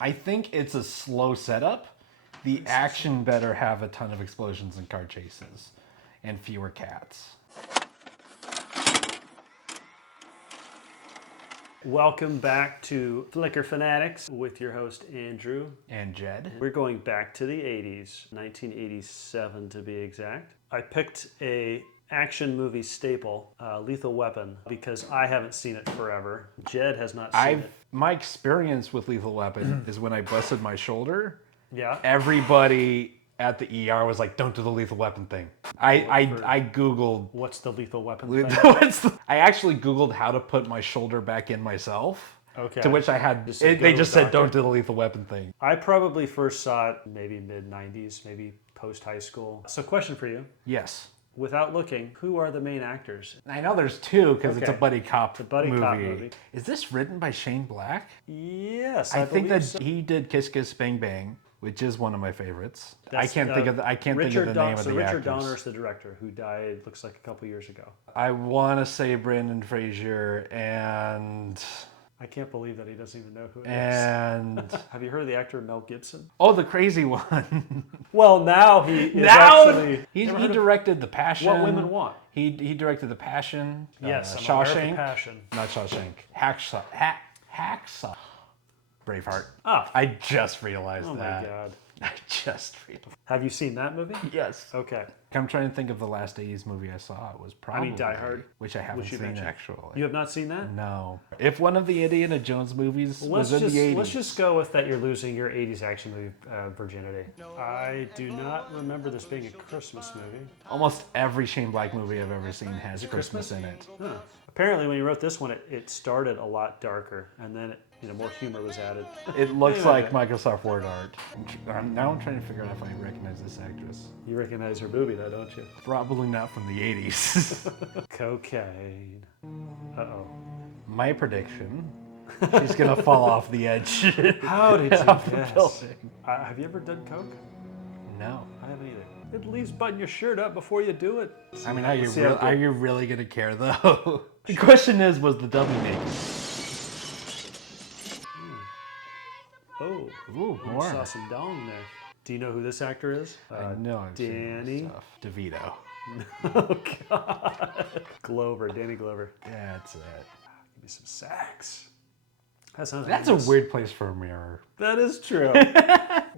I think it's a slow setup. The action better have a ton of explosions and car chases and fewer cats. Welcome back to Flicker Fanatics with your host Andrew and Jed. We're going back to the 80s, 1987 to be exact. I picked a action movie staple, Lethal Weapon, because I haven't seen it forever. Jed has not seen it. My experience with Lethal Weapon is when I busted my shoulder. Yeah. Everybody at the ER was like, "Don't do the Lethal Weapon thing." I Googled what's the Lethal Weapon thing? I actually Googled how to put my shoulder back in myself. Okay. To which I had, they just said, "Don't do the Lethal Weapon thing." I probably first saw it maybe mid-90s, maybe post-high school. So question for you. Yes. Without looking, who are the main actors? I know there's two because it's a buddy cop cop movie. Is this written by Shane Black? Yes, I think that he did Kiss Kiss Bang Bang, which is one of my favorites. I can't think of the name of the actors. Richard Donner's the director who died, looks like a couple years ago. I want to say Brendan Fraser and... I can't believe that he doesn't even know who it is. Have you heard of the actor Mel Gibson? Oh, the crazy one. Well, now he is actually... He directed The Passion. What Women Want. He directed The Passion. Yes, Shawshank. Passion. Not Shawshank. Hacksaw. Braveheart. Ah. I just realized that. Oh my God. I just realized. Have you seen that movie? Yes. Okay. I'm trying to think of the last 80s movie I saw. It was probably Die Hard, which I haven't seen actually. You have not seen that? No. If one of the Indiana Jones movies was in the 80s. Let's just go with that you're losing your 80s action movie virginity. I do not remember this being a Christmas movie. Almost every Shane Black movie I've ever seen has Christmas in it. Huh. Apparently when you wrote this one, it started a lot darker, and then more humor was added. It looks like Microsoft Word art. Now I'm trying to figure out if I recognize this actress. You recognize her boobie though, don't you? Probably not from the 80s. Cocaine. Uh-oh. My prediction, she's going to fall off the edge. How did you guess? Have you ever done coke? No. I haven't either. At least button your shirt up before you do it. I mean, are you really going to care though? The question is, was the dummy naked? Oh, more. I saw some dong there. Do you know who this actor is? I know. Danny DeVito. Oh God. Danny Glover. That's it. Give me some sax. That's a weird place for a mirror. That is true.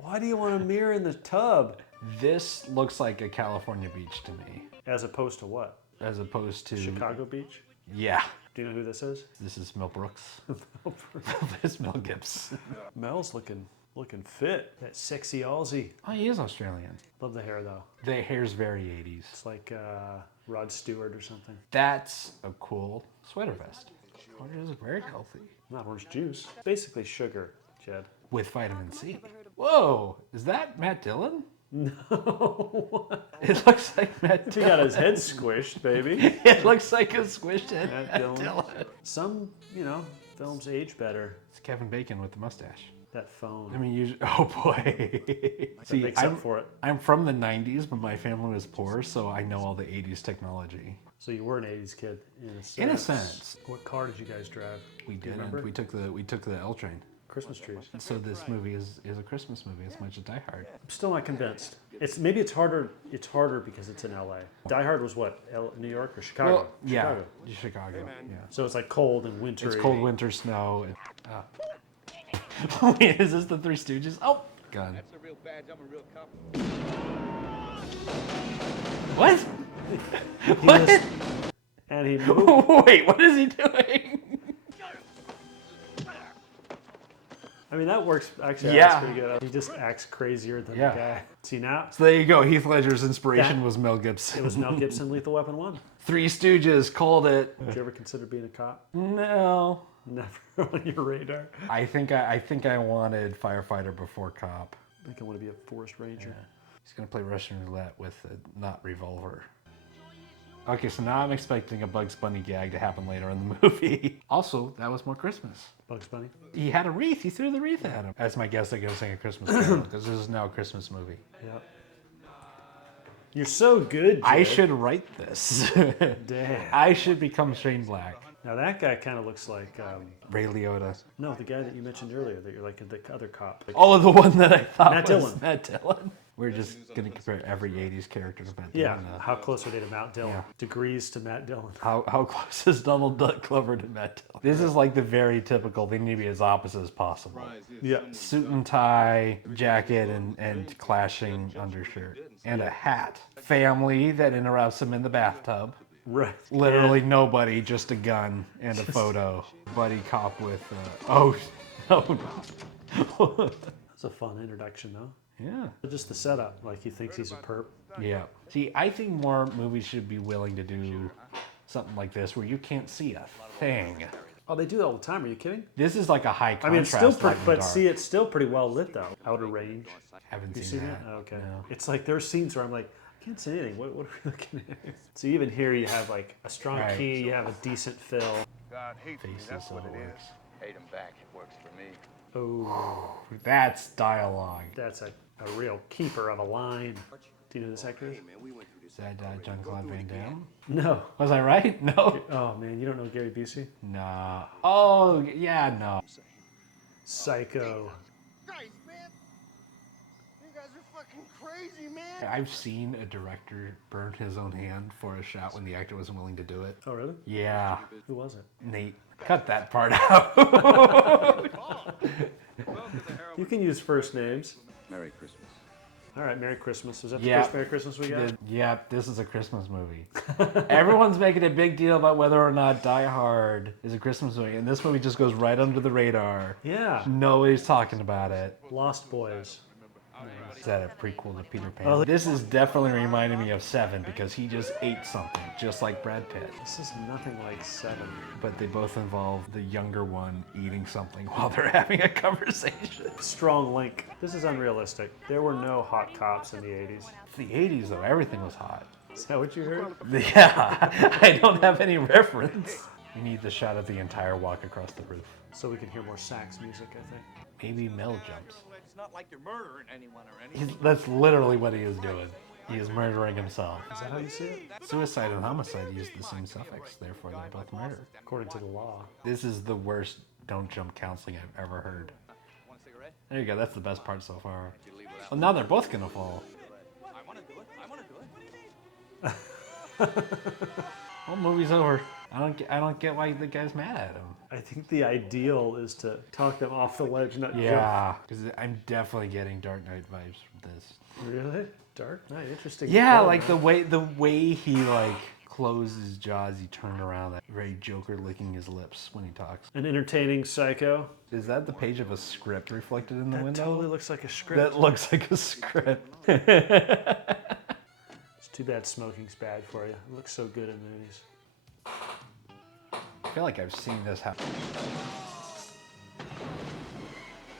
Why do you want a mirror in the tub? This looks like a California beach to me. As opposed to what? As opposed to... Chicago Beach? Yeah. Do you know who this is? This is Mel Brooks. This is Mel Gibson. Mel's looking fit. That sexy Aussie. Oh, he is Australian. Love the hair though. The hair's very 80s. It's like Rod Stewart or something. That's a cool sweater vest. Orange is very healthy. Not orange juice. Basically sugar, Jed. With vitamin C. Whoa, is that Matt Dillon? No. It looks like Matt Dillon. He got his head squished, baby. It looks like a squished head. Matt Dillon. Some, films age better. It's Kevin Bacon with the mustache. That phone. I mean, oh boy. See, makes up for it. I'm from the 90s, but my family was poor, so I know all the 80s technology. So you were an 80s kid, in a sense. In a sense. What car did you guys drive? We didn't. We took the L train. Christmas trees. So this movie is a Christmas movie as much as Die Hard. I'm still not convinced. Maybe it's harder. It's harder because it's in LA. Die Hard was what? New York or Chicago? Well, yeah, Chicago. Yeah. So it's like cold and wintry. It's cold, winter, snow. Wait, is this the Three Stooges? Oh, God. That's a real badge. I'm a real cop. What? What? And he moved. Wait, what is he doing? I mean, that works. Actually, that's pretty good. He just acts crazier than the guy. See now? So there you go. Heath Ledger's inspiration was Mel Gibson. It was Mel Gibson, Lethal Weapon 1. Three Stooges, called it. Did you ever consider being a cop? No. Never on your radar? I think I wanted firefighter before cop. I think I want to be a forest ranger. Yeah. He's going to play Russian roulette with a not revolver. Okay, so now I'm expecting a Bugs Bunny gag to happen later in the movie. Also, that was more Christmas. Bugs Bunny? He had a wreath. He threw the wreath at him. That's my guess. They're going to sing a Christmas carol because this is now a Christmas movie. Yep. You're so good, Jed. I should write this. Damn. I should become Shane Black. Now that guy kind of looks like, Ray Liotta. no, the guy that you mentioned earlier, that you're like the other cop. Like, Oh, the one that I thought Matt was Dillon. Matt Dillon. We're just going to compare every 80s character to Matt yeah, Dillon now. how close are they to Matt Dillon? Yeah. Degrees to Matt Dillon. How close is Donald Duck Glover to Matt Dillon? This is like the very typical, they need to be as opposite as possible. Yeah. Suit and tie, jacket, and clashing undershirt. And a hat. Family that interrupts him in the bathtub. Right. Literally nobody, just a gun and a photo. Buddy cop with, oh no. That's a fun introduction, though. Yeah. Just the setup, like he thinks he's a perp. Yeah. See, I think more movies should be willing to do something like this where you can't see a thing. Oh, they do that all the time. Are you kidding? This is like a high contrast. I mean, it's still light and but dark. see, it's still pretty well lit though. Outer Range. Haven't You seen seen that. it? Okay. No. It's like there's scenes where I'm like, I can't see anything. What are we looking at? So even here you have like a strong Right. key, you have a decent fill. God hates me, Faces that's what all it is. works. Hate him back, it works for me. Oh, That's dialogue. that's a real keeper of a line. Do you know who this actor is? Is that Jean-Claude Van Damme? No. Was I right? No. Oh man, you don't know Gary Busey? Nah. Oh, yeah, no. Psycho. Guys, man. You guys are fucking crazy, man. I've seen a director burn his own hand for a shot when the actor wasn't willing to do it. Oh really? Yeah. Who was it? Nate, cut that part out. You can use first names. Merry Christmas. All right, Merry Christmas. Was that Yeah. the first Merry Christmas we got? Yeah, this is a Christmas movie. Everyone's making a big deal about whether or not Die Hard is a Christmas movie, and this movie just goes right under the radar. Yeah. Nobody's talking about it. Lost Boys. Is that a prequel to Peter Pan? Oh. This is definitely reminding me of Seven because he just ate something, just like Brad Pitt. This is nothing like Seven. But they both involve the younger one eating something while they're having a conversation. Strong link. This is unrealistic. There were no hot cops in the 80s. It's the 80s though, everything was hot. Is that what you heard? Yeah, I don't have any reference. We need the shot of the entire walk across the roof. So we can hear more sax music, I think. Maybe Mel jumps. It's not like you're murdering anyone or anything. That's literally what he is doing. He is murdering himself. Is that how you see it? Suicide and homicide use the same suffix, therefore they're both murder. According to the law. This is the worst don't jump counseling I've ever heard. Want a cigarette? There you go, that's the best part so far. Well, now they're both gonna fall. I want to do it. I want to do it. Well, movie's over. I don't get why the guy's mad at him. I think the ideal is to talk them off the ledge, not Yeah, because I'm definitely getting Dark Knight vibes from this. jump. Really? Dark Knight, interesting. Yeah, call, like man. the way he like closes his jaws, he turned around, that very Joker licking his lips when he talks. An entertaining psycho. Is that the page of a script reflected in the That window? totally looks like a script. That looks like a script. It's too bad smoking's bad for you. It looks so good in movies. I feel like I've seen this happen.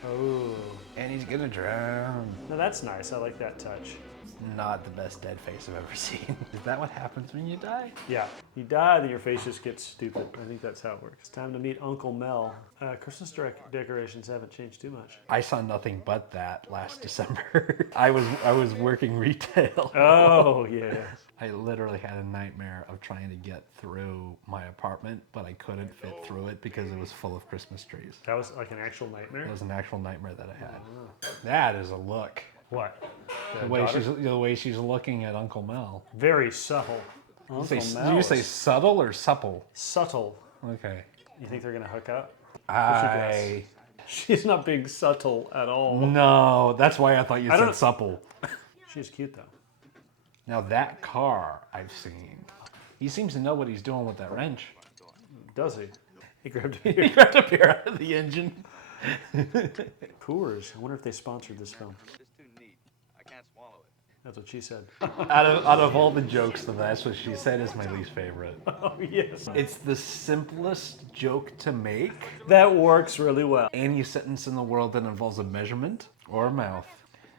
Oh. And he's gonna drown. No, that's nice. I like that touch. Not the best dead face I've ever seen. Is that what happens when you die? Yeah. You die, then your face just gets stupid. I think that's how it works. It's time to meet Uncle Mel. Christmas decorations haven't changed too much. I saw nothing but that last December. I was working retail. Oh, yeah. I literally had a nightmare of trying to get through my apartment, but I couldn't fit through it because it was full of Christmas trees. That was like an actual nightmare? It was an actual nightmare that I had. That is a look. What? The way she's looking at Uncle Mel. Very subtle. Uncle Did Mel you say is subtle or supple? subtle. Okay. You think they're going to hook up? I She's not being subtle at all. no, that's why I thought you said don't- supple. She's cute, though. Now that car I've seen. He seems to know what he's doing with that wrench. Does he? He grabbed He a grabbed a beer out of the engine. Coors. I wonder if they sponsored this film. It's too neat. I can't swallow it. That's what she said. Out of all the jokes, though, that's what she said is my least favorite. Oh, yes. It's the simplest joke to make. That works really well. Any sentence in the world that involves a measurement or a mouth.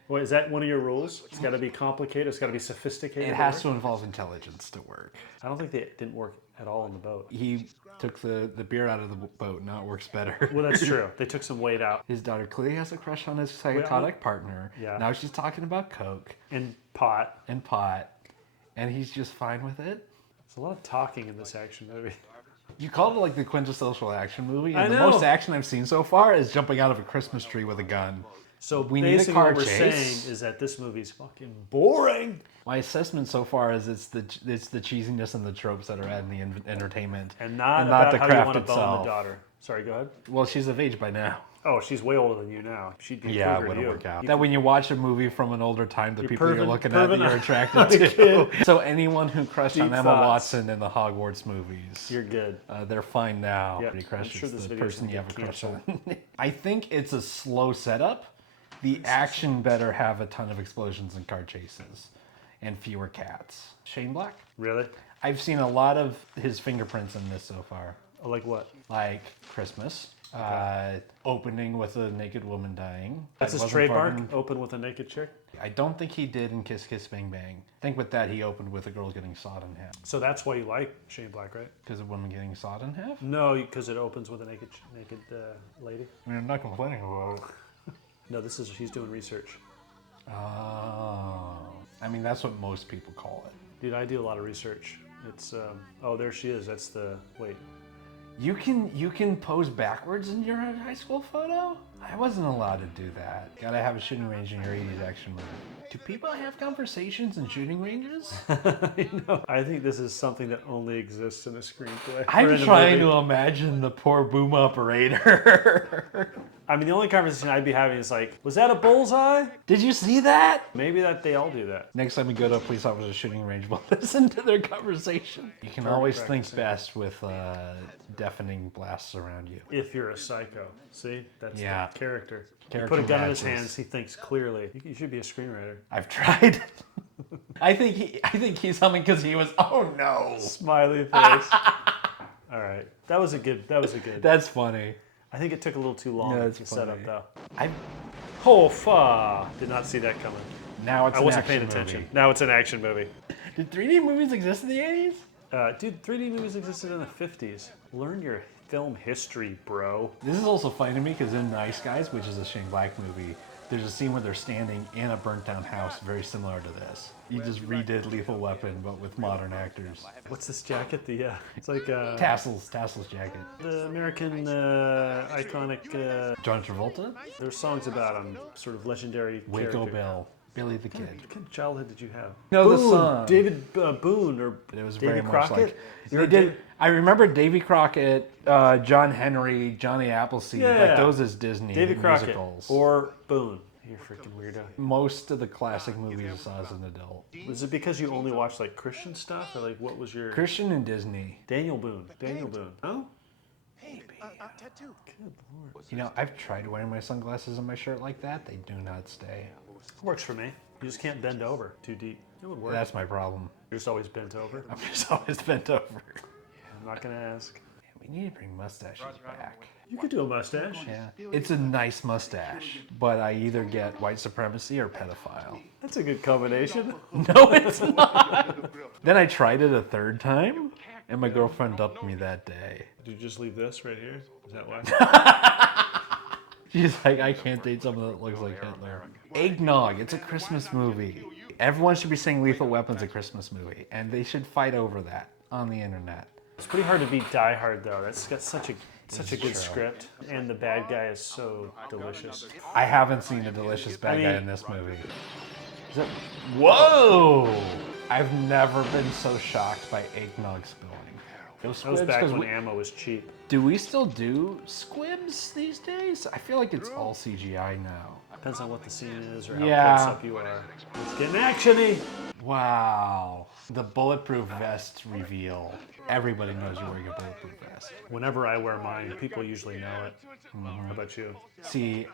Wait, is that one of your rules? It's got to be complicated. It's got to be sophisticated. It has to involve intelligence to work. I don't think they didn't work at all on the boat. He took the beer out of the boat. Now it works better. Well, that's true. They took some weight out. His daughter clearly has a crush on his psychotic partner. Yeah. Now she's talking about coke And pot. and pot, and he's just fine with it. There's a lot of talking in this action movie. You called it like the quintessential action movie, I and the know. most action I've seen so far is jumping out of a Christmas tree with a gun. So We need a basically car what we're chase. saying is that this movie's fucking boring. My assessment so far is it's the cheesiness and the tropes that are in the entertainment, And not about the how you craft want to bone the itself. daughter. Sorry, go ahead. Well, she's of age by now. Oh, she's way older than you now. She'd be Yeah, it cougar to wouldn't you. work out. You That could- when you watch a movie from an older time, the people you're perving- looking at that perving you're on attracted a to. kid. So anyone who crushed on Deep Emma thoughts. Watson in the Hogwarts movies, You're good. they're fine now. Yeah, Pretty I'm crushed sure is this the video's person gonna you have a get crush on. I think it's a slow setup. The action better have a ton of explosions and car chases, and fewer cats. Shane Black. Really? I've seen a lot of his fingerprints in this so far. Like what? Like Christmas, opening with a naked woman dying. That's That his wasn't trademark? part Open with a naked chick? I don't think he did in Kiss Kiss Bang Bang. I think with that he opened with a girl getting sawed in half. So that's why you like Shane Black, right? Because of women getting sawed in half? No, because it opens with a naked lady. I mean, I'm not complaining about it. No, he's doing research. Oh. I mean, that's what most people call it. Dude, I do a lot of research. It's, oh, there she is. That's wait. You can pose backwards in your high school photo? I wasn't allowed to do that. Gotta have a shooting range in your 80s action movie. Do people have conversations in shooting ranges? I think this is something that only exists in a screenplay. or I'm in a trying movie. to imagine the poor boom operator. I mean, the only conversation I'd be having is like, was that a bullseye? Did you see that? Maybe they all do that. Next time we go to a police officer's shooting range, we'll listen to their conversation. You can always think best with deafening blasts around you. If you're a psycho. See? That's Yeah. the character. You Character put a gun in his matches. hands, he thinks clearly. You should be a screenwriter. I've tried. I think he's humming because he was. Oh no! Smiley face. All right. That was a good. That's funny. I think it took a little too long Yeah, it's to set up funny. though. I Oh, did not see that coming. now it's. I an wasn't action paying attention. movie. Now it's an action movie. Did 3D movies exist in the 80s? Dude, 3D movies existed in the 50s. Learn your film history, bro. This is also funny to me because in Nice Guys, which is a Shane Black movie, there's a scene where they're standing in a burnt down house very similar to this. You just redid Lethal Weapon, but with modern actors. What's this jacket? It's like Tassels jacket. the American iconic. John Travolta, There's songs about him, sort of legendary Waco character. Bill, Billy the Kid. What kind of childhood did you have? No, the Boone, song. David Boone or It was Davy very much Crockett. like You're they a did. I remember Davy Crockett, John Henry, Johnny Appleseed, Yeah. like those as Disney Davy Crockett musicals. or Boone. You're a freaking weirdo. Most of the classic movies I saw as an adult. Was it because you only watched like Christian stuff, or like what was your Christian and Disney. Daniel Boone? Daniel Boone. Oh, Tattoo. You know, I've tried wearing my sunglasses on my shirt like that. They do not stay. works for me. You just can't bend over too deep. It would work. That's my problem. You're just always bent over. I'm just always bent over. I'm not gonna ask. We need to bring mustaches back. You could do a mustache. Yeah, it's a nice mustache, but I either get white supremacy or pedophile. That's a good combination. No, it's not. Then I tried it a third time, and my girlfriend dumped me that day. Did you just leave this right here? Is that why? She's like, I can't date someone that looks like Hitler. Eggnog, it's a Christmas movie. Everyone should be saying Lethal Weapon's a Christmas movie, and they should fight over that on the internet. It's pretty hard to beat Die Hard though. That's got such a good true. script, and the bad guy is so delicious. I haven't seen a delicious bad I guy mean- in this movie. Is it? Whoa! I've never been so shocked by eggnog spilling. Those That was squibs, back 'cause when we- ammo was cheap. do we still do squibs these days? I feel like it's all CGI now. Depends on what the scene is or how Yeah. close up you are. It's getting actiony. Wow. The bulletproof vest reveal. Everybody knows you're wearing a bulletproof vest. Whenever I wear mine, people usually know it. How about you? See,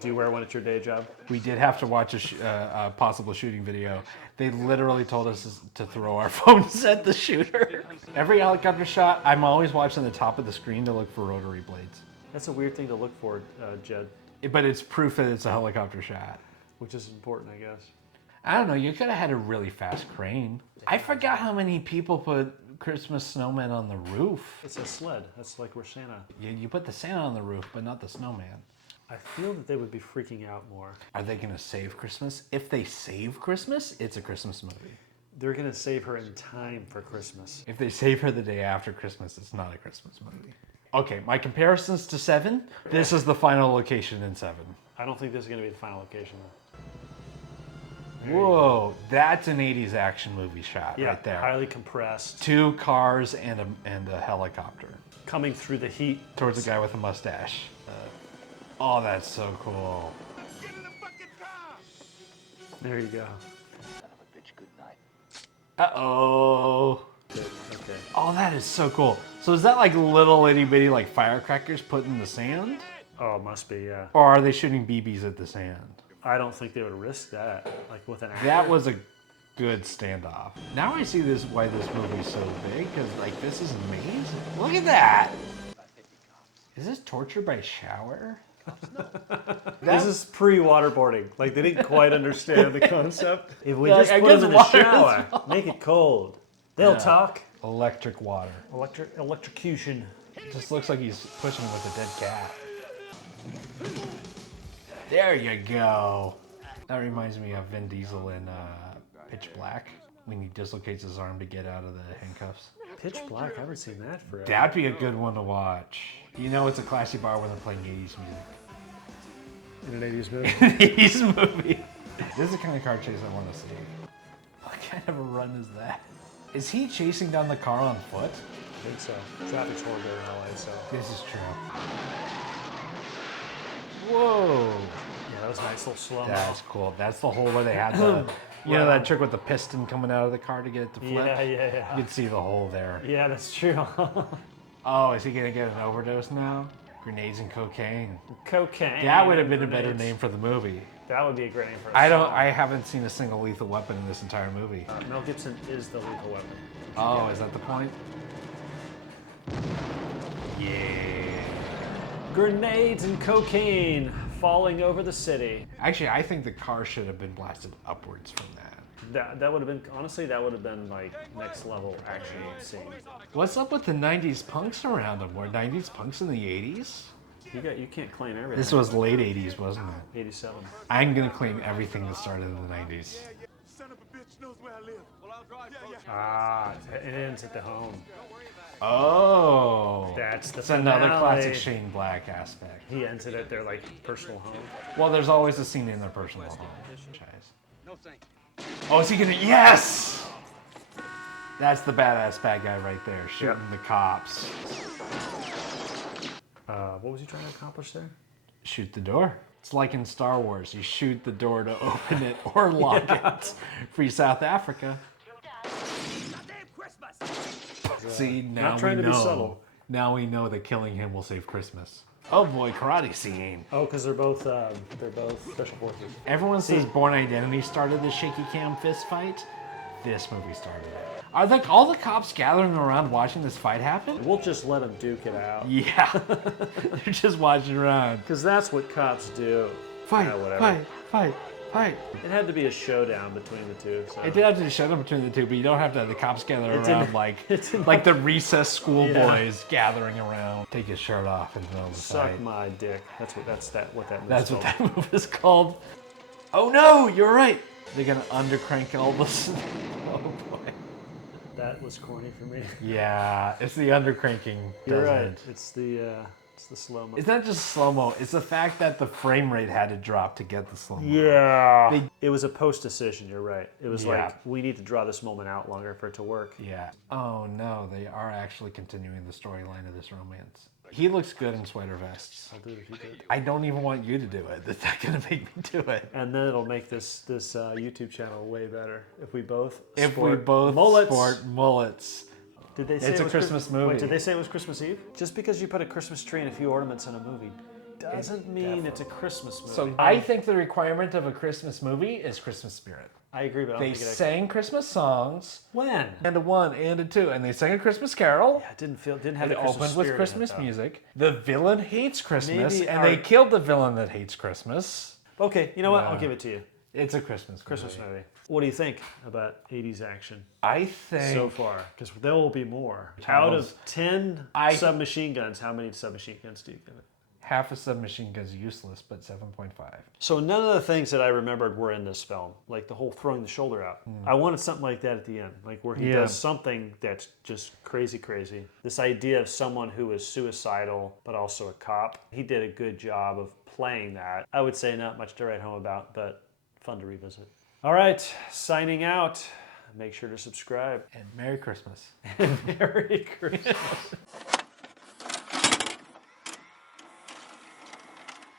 Do you wear one at your day job? we did have to watch a possible shooting video. They literally told us to throw our phones at the shooter. Every helicopter shot, I'm always watching the top of the screen to look for rotary blades. That's a weird thing to look for, Jed, But it's proof that it's a helicopter shot. which is important, I guess. I don't know, you could have had a really fast crane. I forgot how many people put Christmas snowmen on the roof. It's a sled. That's like where Santa. You put the Santa on the roof, but not the snowman. I feel that they would be freaking out more. Are they going to save Christmas? If they save Christmas, it's a Christmas movie. They're gonna save her in time for Christmas. If they save her the day after Christmas, it's not a Christmas movie. Okay, my comparisons to 7. This is the final location in 7. I don't think this is gonna be the final location though. Whoa, that's an 80s action movie shot Yeah, right there. highly compressed. 2 cars and a helicopter Coming through the heat. towards a guy with a mustache. Oh, that's so cool. Get in the fucking car! There you go. Bitch, good night. Uh-oh. Good. Okay. Oh, that is so cool. So is that like little itty bitty like firecrackers put in the sand? Oh, it must be, yeah. Or are they shooting BBs at the sand? I don't think they would risk that, like with an actor. That was a good standoff. Now I see this why this movie's so big, because like this is amazing. Look at that. Is this torture by shower? This is pre-waterboarding. Like they didn't quite understand the concept. If we Yeah, just I put guess them in the water is shower, make it cold, they'll talk. Electric water. Electrocution. Just looks like he's pushing with a dead cat. There you go. That reminds me of Vin Diesel in Pitch Black when he dislocates his arm to get out of the handcuffs. Pitch Black. I haven't seen that forever. That'd be a good one to watch. You know, it's a classy bar when they're playing 80s music. In an 80s movie. 80s movie. This is the kind of car chase I want to see. What kind of a run is that? Is he chasing down the car on foot? I think so. Traffic's horrible in LA, so. This is true. Whoa. Yeah, that was a nice little slow. That's cool. That's the hole where they had the, you know, that trick with the piston coming out of the car to get it to flip? Yeah. You can see the hole there. Yeah, that's true. Oh, is he going to get an overdose now? Grenades and cocaine. Cocaine. That would have been a better grenades. name for the movie. That would be a great name for a I haven't seen a single Lethal Weapon in this entire movie. Mel Gibson is the lethal weapon. Oh, is that the point? Yeah. Grenades and cocaine falling over the city. Actually, I think the car should have been blasted upwards from that. That would have been, honestly, that would have been like next level action scene. What's up with the 90s punks around them? Were 90s punks in the 80s? You can't claim everything. This was late 80s, wasn't it? 87. I'm gonna claim everything that started in the 90s. Son of a bitch knows where I live. Well, I'll drive. Ah, it ends at the home. Oh, That's the it's another finale. classic Shane Black aspect. He ends it at their like personal home. Well, there's always a scene in their personal home. No thank you. Oh, is he gonna? Yes! That's the badass bad guy right there, shooting the cops. What was he trying to accomplish there? Shoot the door. It's like in Star Wars. You shoot the door to open it or lock it. Free South Africa. See, now Not trying we to be know. subtle. Now we know that killing him will save Christmas. Oh boy, karate scene. Oh, because they're both special forces. Everyone says Born Identity started the shaky cam fist fight. This movie started it. Are like all the cops gathering around watching this fight happen? We'll just let them duke it out. Yeah, they're just watching around. Because that's what cops do. Fight, whatever. fight. It had to be a showdown between the two. So. It did have to shut up between the two, but you don't have to have the cops gather It's around in- like it's in- like the recess schoolboys Yeah. gathering around. Take his shirt off and throw the Suck fight. my dick. That's what that movie's That's what called. that move is called. Oh no, you're right. They're gonna undercrank all this. Oh boy. That was corny for me. Yeah, it's the undercranking. You're doesn't right. it? It's the slow mo. It's not just slow mo. It's the fact that the frame rate had to drop to get the slow mo. Yeah. It was a post decision. You're right. It was Yeah. like we need to draw this moment out longer for it to work. Yeah. Oh no, they are actually continuing the storyline of this romance. He looks good in sweater vests. I'll do it if you did. I don't even want you to do it. That's not gonna make me do it. And then it'll make this YouTube channel way better if we both If we both mullets. sport mullets. Did they say It's it a was Christmas movie. Wait, did they say it was Christmas Eve? Just because you put a Christmas tree and a few ornaments in a movie doesn't mean it's a Christmas movie. So I think the requirement of a Christmas movie is Christmas spirit. I agree, but I don't They think it sang Christmas songs, when? and a 1 and a 2, and they sang a Christmas carol. It didn't have It the Christmas opened with spirit Christmas in it, though. music. The villain hates Christmas, Maybe and they killed the villain that hates Christmas. Okay, you know what? Yeah. I'll give it to you. It's a Christmas Christmas movie. What do you think about 80s action I think so far? Because there will be more. Out of 10 submachine guns, how many submachine guns do you give it? half a submachine gun's useless, but 7.5. So none of the things that I remembered were in this film, like the whole throwing the shoulder out. I wanted something like that at the end, like where he does something that's just crazy, crazy. This idea of someone who is suicidal, but also a cop. He did a good job of playing that. I would say not much to write home about, but fun to revisit. All right, signing out. Make sure to subscribe. And Merry Christmas. Merry Christmas.